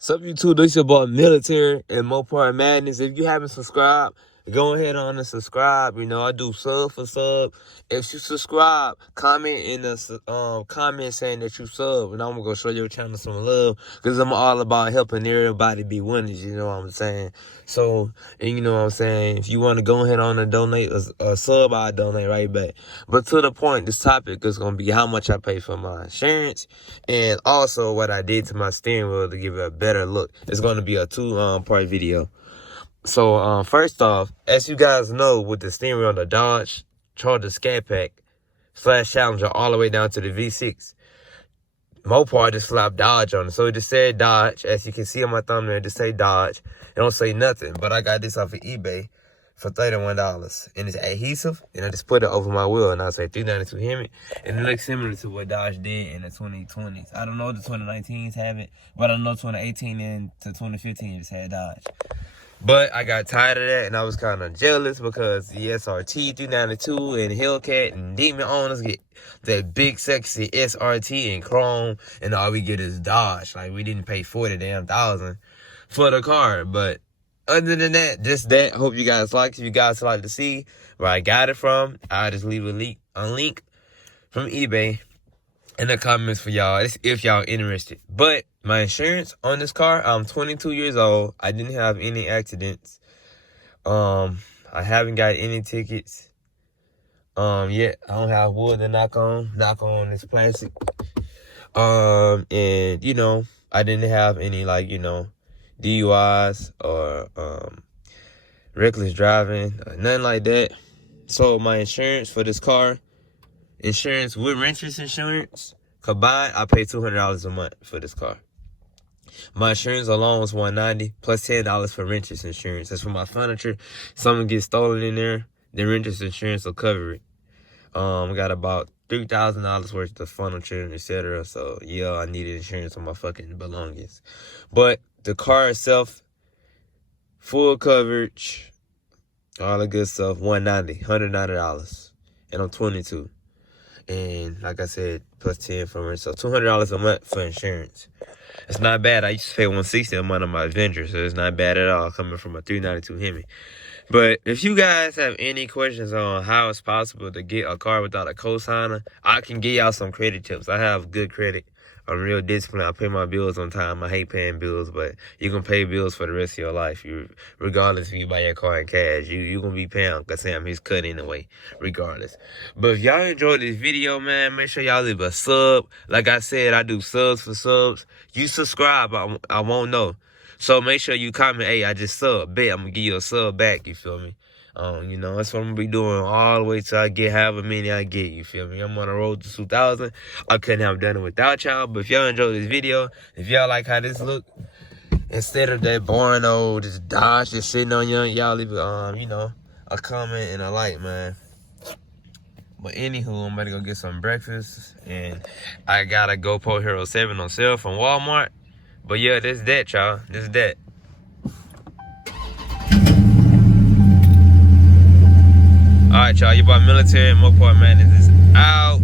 Sup YouTube, this your boy Military and Mopar Madness. If you haven't subscribed, go ahead on and subscribe. You know, I do sub for sub. If you subscribe, comment in the comment saying that you sub, and I'm gonna go show your channel some love, because I'm all about helping everybody be winners, you know what I'm saying? So, and you know what I'm saying, if you want to go ahead on and donate a sub, I'll donate right back. But to the point, this topic is gonna be how much I pay for my insurance, and also what I did to my steering wheel to give it a better look. It's gonna be a two-part video. So, first off, as you guys know, with the steering wheel on the Dodge Charger scatpack / Challenger all the way down to the V6, Mopar just slapped Dodge on it. So it just said Dodge. As you can see on my thumbnail, it just say Dodge. It don't say nothing. But I got this off of eBay for $31. And it's adhesive. And I just put it over my wheel. And I say $392 Hemi. And it looks similar to what Dodge did in the 2020s. I don't know if the 2019s have it. But I know 2018 and to 2015 just had Dodge. But I got tired of that, and I was kind of jealous because the SRT 392 and Hellcat and Demon owners get that big, sexy SRT and chrome, and all we get is Dodge. Like, we didn't pay $40,000 for the car. But other than that, just that. Hope you guys like. If you guys like to see where I got it from, I'll just leave a link from eBay in the comments for y'all if y'all interested. But my insurance on this car, I'm 22 years old. I didn't have any accidents. I haven't got any tickets yet. I don't have wood to knock on this plastic. And you know, I didn't have any, like, you know, DUIs or reckless driving, nothing like that. So my insurance for this car, insurance with renter's insurance combined, I pay $200 a month for this car. My insurance alone was $190 plus $10 for renter's insurance. That's for my furniture. Something gets stolen in there, the renter's insurance will cover it. I got about $3,000 worth of furniture, etc. So yeah, I needed insurance on my fucking belongings. But the car itself, full coverage, all the good stuff, $190, and I'm 22. And like I said, plus 10 for rent, so $200 a month for insurance. It's not bad. I used to pay $160 a month on my Avenger, so it's not bad at all coming from a 392 Hemi. But if you guys have any questions on how it's possible to get a car without a cosigner, I can give y'all some credit tips. I have good credit. I'm real disciplined. I pay my bills on time. I hate paying bills, but you can pay bills for the rest of your life. Regardless if you buy your car in cash, you gonna be paying because Sam, he's cut anyway, regardless. But if y'all enjoyed this video, man, make sure y'all leave a sub. Like I said, I do subs for subs. You subscribe, I won't know. So make sure you comment, hey, I just sub. Bet I'm gonna give you a sub back, you feel me? You know, that's what I'm gonna be doing all the way till I get however many I get, you feel me? I'm on the road to 2,000. I couldn't have done it without y'all. But if y'all enjoyed this video, if y'all like how this look, instead of that boring old just Dodge just sitting on y'all leave you know, a comment and a like, man. But anywho, I'm about to go get some breakfast, and I got a GoPro Hero 7 on sale from Walmart. But yeah, this that, y'all. This that. Alright, y'all, your boy Military and Mopar Madness is out.